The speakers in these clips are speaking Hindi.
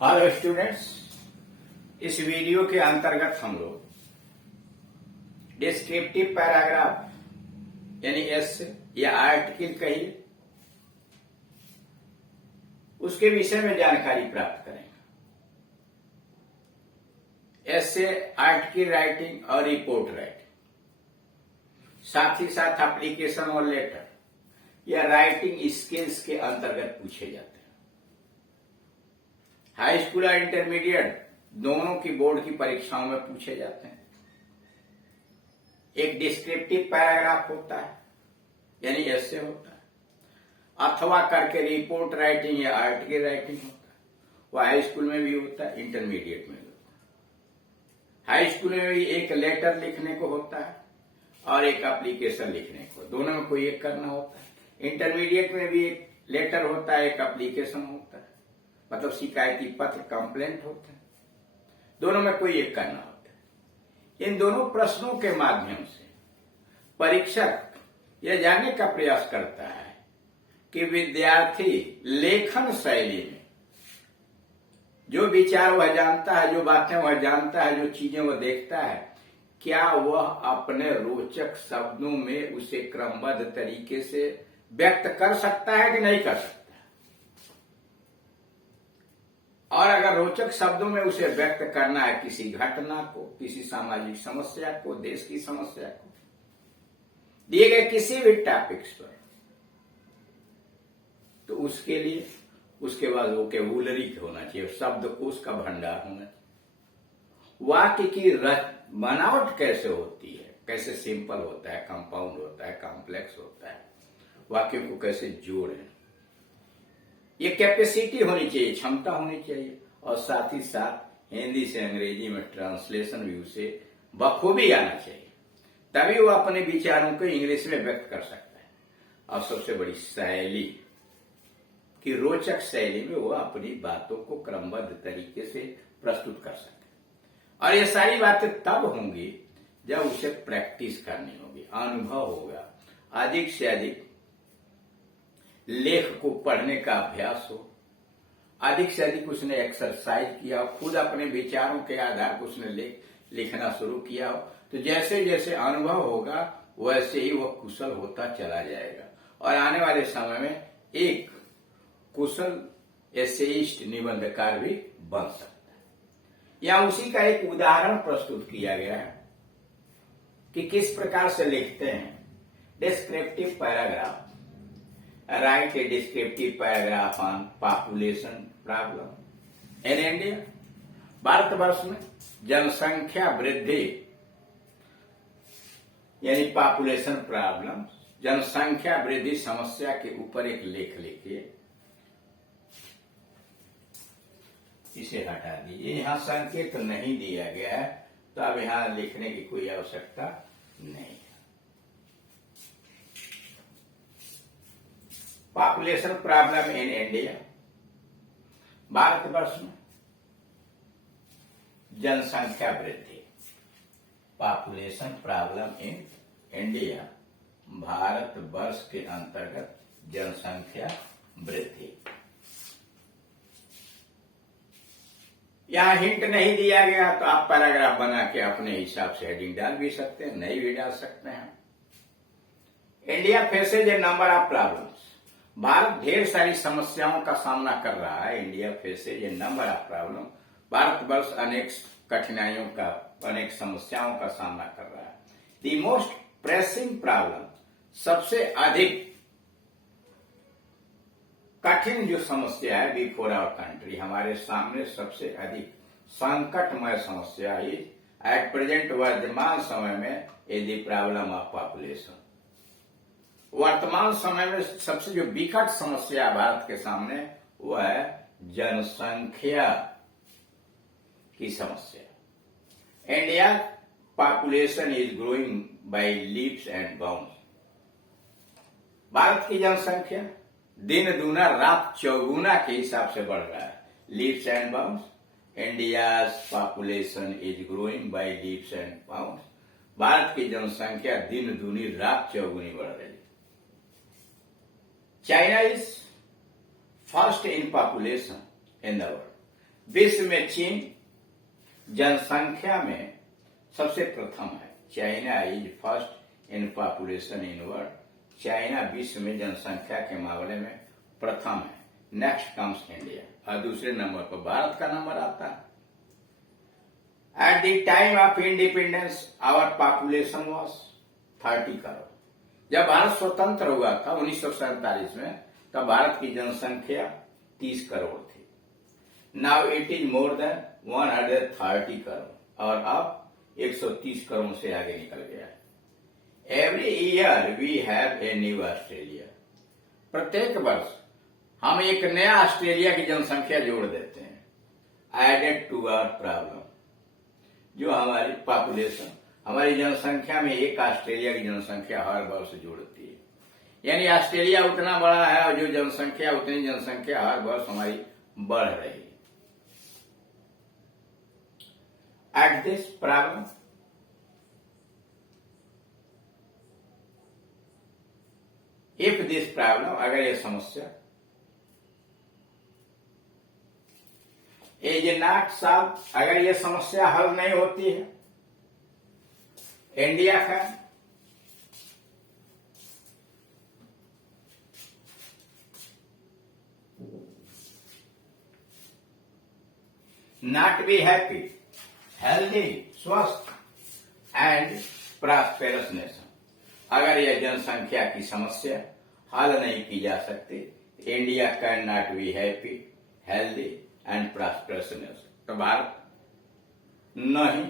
हेलो स्टूडेंट्स, इस वीडियो के अंतर्गत हम लोग डिस्क्रिप्टिव पैराग्राफ यानी एस या आर्टिकल कहिए उसके विषय में जानकारी प्राप्त करेंगे। ऐसे आर्टिकल राइटिंग और रिपोर्ट राइटिंग, साथ ही साथ एप्लीकेशन और लेटर या राइटिंग स्किल्स के अंतर्गत पूछे जाते हैं। हाई स्कूल और इंटरमीडिएट दोनों की बोर्ड की परीक्षाओं में पूछे जाते हैं। एक डिस्क्रिप्टिव पैराग्राफ होता है यानी ऐसे होता है, अथवा करके रिपोर्ट राइटिंग या आर्टिकल राइटिंग होता है। वो हाई स्कूल में भी होता है, इंटरमीडिएट में भी होता है। हाई स्कूल में भी एक लेटर लिखने को होता है और एक एप्लीकेशन लिखने को, दोनों में कोई एक करना होता है। इंटरमीडिएट में भी एक लेटर होता है, एक एप्लीकेशन होता है, मतलब शिकायती पत्र कंप्लेंट होता है। दोनों में कोई एक करना होता है। इन दोनों प्रश्नों के माध्यम से परीक्षक यह जानने का प्रयास करता है कि विद्यार्थी लेखन शैली में जो विचार वह जानता है, जो बातें वह जानता है, जो चीजें वह देखता है, क्या वह अपने रोचक शब्दों में उसे क्रमबद्ध तरीके से व्यक्त कर सकता है कि नहीं कर सकता। और अगर रोचक शब्दों में उसे व्यक्त करना है किसी घटना को, किसी सामाजिक समस्या को, देश की समस्या को, दिए गए किसी भी टॉपिक्स पर, तो उसके लिए उसके बाद वोकेबुलरी होना चाहिए, शब्दकोश का भंडार होना चाहिए। वाक्य की बनावट कैसे होती है, कैसे सिंपल होता है, कंपाउंड होता है, कॉम्प्लेक्स होता है, वाक्य को कैसे जोड़ें, ये कैपेसिटी होनी चाहिए, क्षमता होनी चाहिए। और साथ ही साथ हिंदी से अंग्रेजी में ट्रांसलेशन भी उसे बखूबी आना चाहिए, तभी वो अपने विचारों को इंग्लिश में व्यक्त कर सकता है। और सबसे बड़ी शैली कि रोचक शैली में वो अपनी बातों को क्रमबद्ध तरीके से प्रस्तुत कर सके। और ये सारी बातें तब होंगी जब उसे प्रैक्टिस करनी होगी, अनुभव होगा, अधिक से अधिक लेख को पढ़ने का अभ्यास हो, अधिक से अधिक उसने एक्सरसाइज किया हो, खुद अपने विचारों के आधार पर उसने लिखना शुरू किया हो। तो जैसे जैसे अनुभव होगा वैसे ही वह कुशल होता चला जाएगा और आने वाले समय में एक कुशल एसेइस्ट निबंधकार भी बन सकता है। यहां उसी का एक उदाहरण प्रस्तुत किया गया है कि किस प्रकार से लिखते हैं descriptive paragraph. Write a descriptive paragraph on population problem in India। Bharatvarsh में जनसंख्या वृद्धि यानी पॉपुलेशन प्रॉब्लम, जनसंख्या वृद्धि समस्या के ऊपर एक लेख लिखिए। इसे हटा दीजिए, यहां संकेत नहीं दिया गया है तो अब यहां लिखने की कोई आवश्यकता नहीं। Population problem in India, Bharatvarsh में जनसंख्या वृद्धि। Population problem in India, Bharatvarsh के अंतर्गत जनसंख्या वृद्धि। यहां हिंट नहीं दिया गया तो आप पैराग्राफ बना के अपने हिसाब से हेडिंग डाल भी सकते हैं, नहीं भी डाल सकते हैं। India faces A number of problems, Bharat ढेर सारी समस्याओं का सामना कर रहा है। India faces A number of problem, Bharatvarsh अनेक कठिनाइयों का, अनेक समस्याओं का सामना कर रहा है। द मोस्ट प्रेसिंग प्रॉब्लम, सबसे अधिक कठिन जो समस्या है बिफोर आवर कंट्री, हमारे सामने सबसे अधिक संकटमय समस्या इज एट प्रेजेंट, वर्तमान समय में, is the problem of population. वर्तमान समय में सबसे जो विकट समस्या भारत के सामने वह है जनसंख्या की समस्या। India population is growing by leaps and bounds, Bharat की जनसंख्या दिन दूना रात चौगुना के हिसाब से बढ़ रहा है। Leaps and bounds, India's population is growing by leaps and bounds, Bharat की जनसंख्या दिन दूनी रात चौगुनी बढ़ रही है। China is first in population in the world. विश्व में चीन जनसंख्या में सबसे प्रथम है। China is first in population in world. China विश्व में जनसंख्या के मामले में प्रथम है। नेक्स्ट कम्स इंडिया और दूसरे नंबर पर भारत का नंबर आता है। At the time of independence our population was 30 crore. जब भारत स्वतंत्र हुआ था 1947 में, तब भारत की जनसंख्या 30 करोड़ थी। Now it is more than 130 crore और अब 130 करोड़ से आगे निकल गया है। Every year we have a new Australia. प्रत्येक वर्ष हम एक नया ऑस्ट्रेलिया की जनसंख्या जोड़ देते हैं। एडेड टू आवर प्रॉब्लम, जो हमारी पॉपुलेशन, हमारी जनसंख्या में एक ऑस्ट्रेलिया की जनसंख्या हर वर्ष जुड़ती है। यानी ऑस्ट्रेलिया उतना बड़ा है और जो जनसंख्या उतनी जनसंख्या हर वर्ष हमारी बढ़ रही है। At this problem if this problem, अगर ये समस्या इज नॉट सॉल्व, अगर ये समस्या हल नहीं होती है, इंडिया का नॉट बी हैप्पी, हेल्दी, स्वस्थ एंड प्रॉस्पेरस नेशन। अगर यह जनसंख्या की समस्या हल नहीं की जा सकती, India can not be happy, healthy and prosperous nation. तो भारत नहीं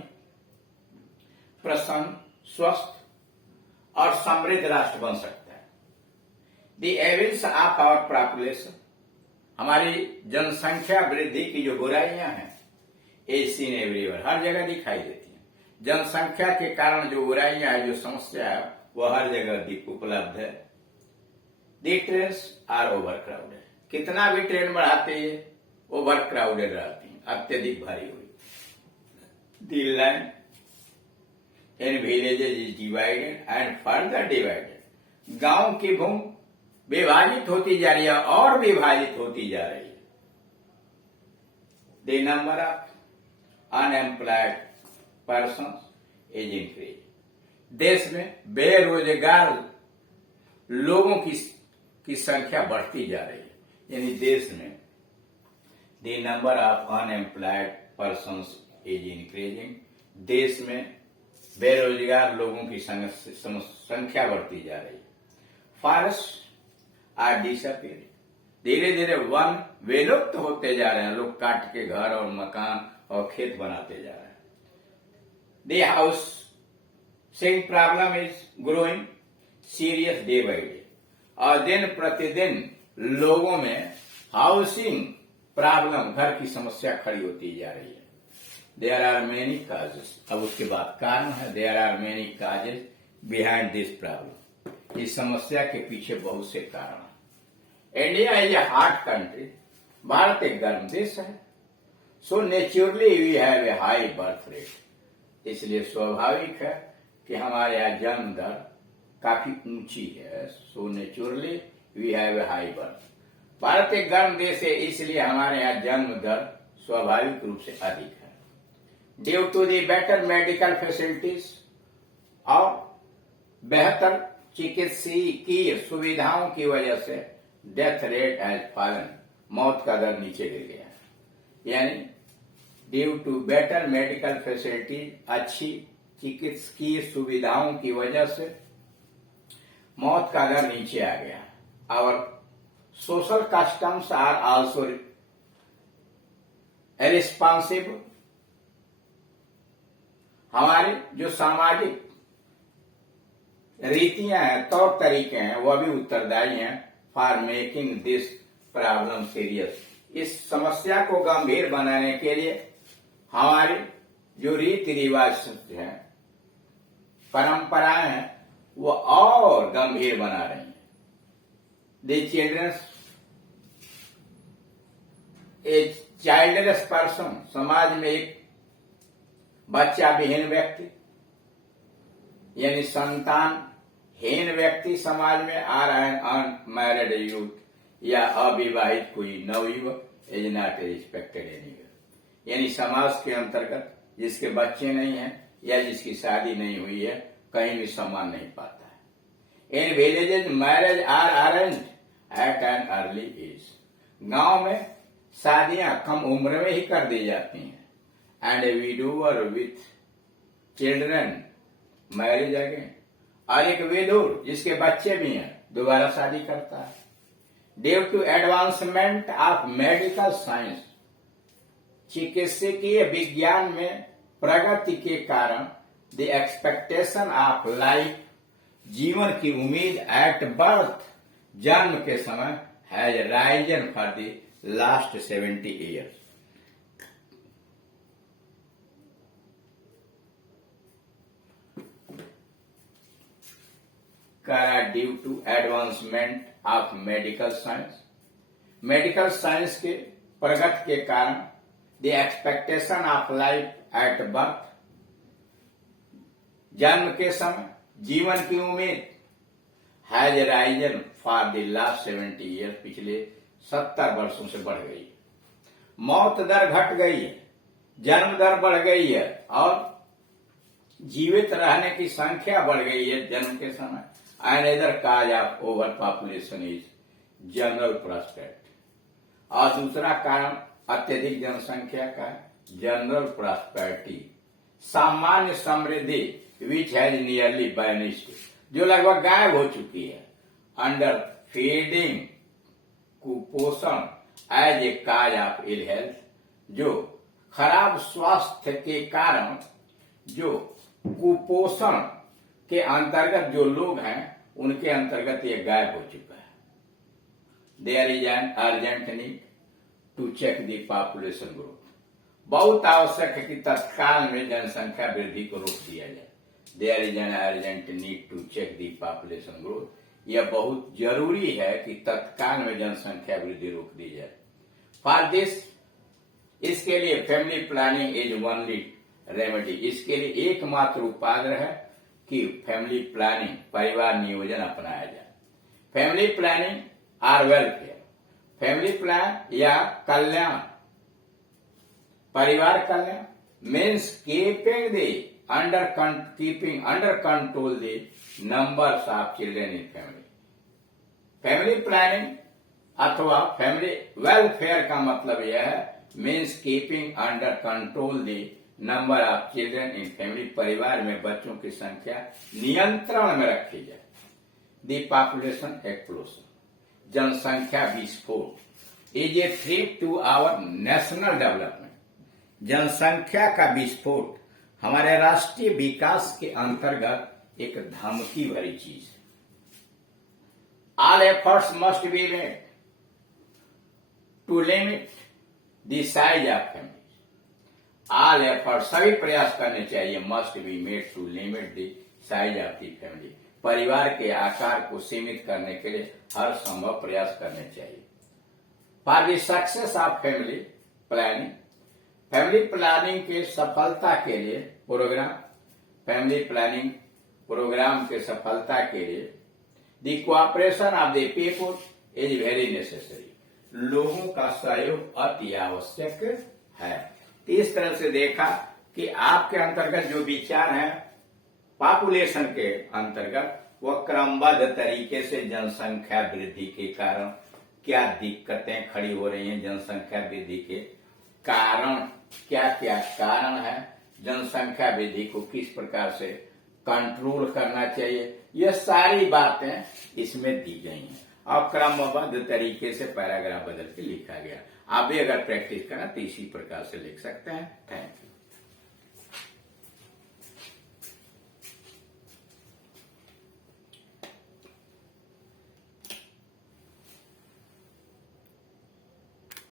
प्रसन्न, स्वस्थ और समृद्ध राष्ट्र बन सकता है। The evils of our population, हमारी जनसंख्या वृद्धि की जो बुराइयां हैं, ए सीन एवरीवेयर, हर जगह दिखाई देती हैं। जनसंख्या के कारण जो बुराइयां हैं, जो समस्या है, वो हर जगह उपलब्ध है। The trains are over crowded, कितना भी ट्रेन बढ़ाते हैं ओवर क्राउडेड रहती हैं, अत्यधिक भारी हुई। The land in villages is divided and further divided, गांव की भूमि विभाजित होती जा रही है और विभाजित होती जा रही है। The number of unemployed persons is increase, देश में बेरोजगार लोगों की संख्या बढ़ती जा रही है। यानी देश में the number of unemployed persons is increasing, देश में बेरोजगार लोगों की संख्या बढ़ती जा रही है। फॉरेस्ट आर डिसअपियरिंग, धीरे धीरे वन विलुप्त होते जा रहे हैं। लोग काट के घर और मकान और खेत बनाते जा रहे हैं। The housing problem is growing serious day by day, और दिन प्रतिदिन लोगों में हाउसिंग प्रॉब्लम, घर की समस्या खड़ी होती जा रही है। देयर आर मेनी काजेस, अब उसके बाद कारण है। There are many causes behind this problem, इस समस्या के पीछे बहुत से कारण हैं। India is a hot country, Bharat एक गर्म देश है। So naturally we have a high birth rate, इसलिए स्वाभाविक है कि हमारे यहाँ जन्म दर काफी ऊंची है। So naturally we have a high birth, Bharat एक गर्म देश है, इसलिए हमारे यहाँ जन्म दर स्वाभाविक रूप से अधिक है। Due to the better medical facilities, और बेहतर चिकित्सकीय सुविधाओं की वजह से डेथ रेट हैज फॉलन, मौत का दर नीचे गिर गया है। यानी due to better medical facilities, अच्छी चिकित्सकीय सुविधाओं की वजह से मौत का दर नीचे आ गया। और social customs are also responsible, हमारी जो सामाजिक रीतियां हैं, तौर तरीके हैं, वह भी उत्तरदायी हैं for making this problem serious, इस समस्या को गंभीर बनाने के लिए हमारी जो रीति रिवाज हैं, परंपराएं हैं, वो और गंभीर बना रही हैं। The childrens a childless person, समाज में एक बच्चा विहीन व्यक्ति यानी संतान हीन व्यक्ति समाज में आ रहे हैं। अनमैरिड यूथ, या अविवाहित कोई नवयुवक इज नॉट रिस्पेक्टेड एनीवेयर। यानी समाज के अंतर्गत जिसके बच्चे नहीं हैं या जिसकी शादी नहीं हुई है कहीं भी सम्मान नहीं पाता है। In villages marriage are arrange at an early age. गांव में शादियां कम उम्र में ही कर दी जाती हैं। And A widower with children marriage again. और एक विधुर जिसके बच्चे भी हैं दोबारा शादी करता है। Due to advancement of medical science, चिकित्सकीय विज्ञान में प्रगति के कारण द एक्सपेक्टेशन ऑफ लाइफ, जीवन की उम्मीद एट बर्थ, जन्म के समय has risen for the last 70 years. करा due to advancement of medical science, medical science के प्रगति के कारण the expectation of life at birth, जन्म के समय जीवन की उम्मीद has risen for the last 70 years, पिछले 70 वर्षों से बढ़ गई। मौत दर घट गई है, जन्म दर बढ़ गई है और जीवित रहने की संख्या बढ़ गई है जन्म के समय। Another cause of over population is general prosperity. और दूसरा कारण अत्यधिक जनसंख्या का जनरल प्रॉस्पेरिटी, सामान्य समृद्धि विच हैज नियरली वैनिश्ड, जो लगभग गायब हो चुकी है। अंडर फीडिंग, कुपोषण as a cause of ill health, जो खराब स्वास्थ्य के कारण, जो कुपोषण के अंतर्गत जो लोग हैं उनके अंतर्गत ये गायब हो चुका है। There is an urgent need to check the population growth. बहुत आवश्यक है कि तत्काल में जनसंख्या वृद्धि को रोक दिया जाए। There is an urgent need to check the population growth. यह बहुत जरूरी है कि तत्काल में जनसंख्या वृद्धि रोक दी जाए। फॉर दिस, इसके लिए family planning is only remedy. इसके लिए एकमात्र उपाय है कि फैमिली प्लानिंग, परिवार नियोजन अपनाया जाए। Family planning or welfare, family plan या कल्याण, परिवार कल्याण means keeping under control the numbers of children in family. Family planning अथवा फैमिली वेलफेयर का मतलब यह है means keeping under control the number of children in family, परिवार में बच्चों की संख्या नियंत्रण में रखी जाए। द पॉपुलेशन एक्सप्लोजन, जनसंख्या विस्फोट is a threat to our national development. जनसंख्या का विस्फोट हमारे राष्ट्रीय विकास के अंतर्गत एक धमकी भरी चीज है। All efforts must be made to limit the size of family. All effort, सभी प्रयास करने चाहिए, must be made to limit the size of the family, परिवार के आकार को सीमित करने के लिए हर संभव प्रयास करने चाहिए। For the success of family planning, family planning के सफलता के लिए प्रोग्राम, फैमिली प्लानिंग प्रोग्राम के सफलता के लिए the cooperation of the people is very necessary. लोगों का सहयोग अति आवश्यक है। तो इस तरह से देखा कि आपके अंतर्गत जो विचार हैं पॉपुलेशन के अंतर्गत, वह क्रमबद्ध तरीके से जनसंख्या वृद्धि के कारण क्या दिक्कतें खड़ी हो रही हैं, जनसंख्या वृद्धि के कारण क्या क्या कारण है, जनसंख्या वृद्धि को किस प्रकार से कंट्रोल करना चाहिए, ये सारी बातें इसमें दी गई हैं और क्रमबद्ध तरीके से पैराग्राफ बदल के लिखा गया। आप भी अगर प्रैक्टिस करें तो इसी प्रकार से लिख सकते हैं। Thank you.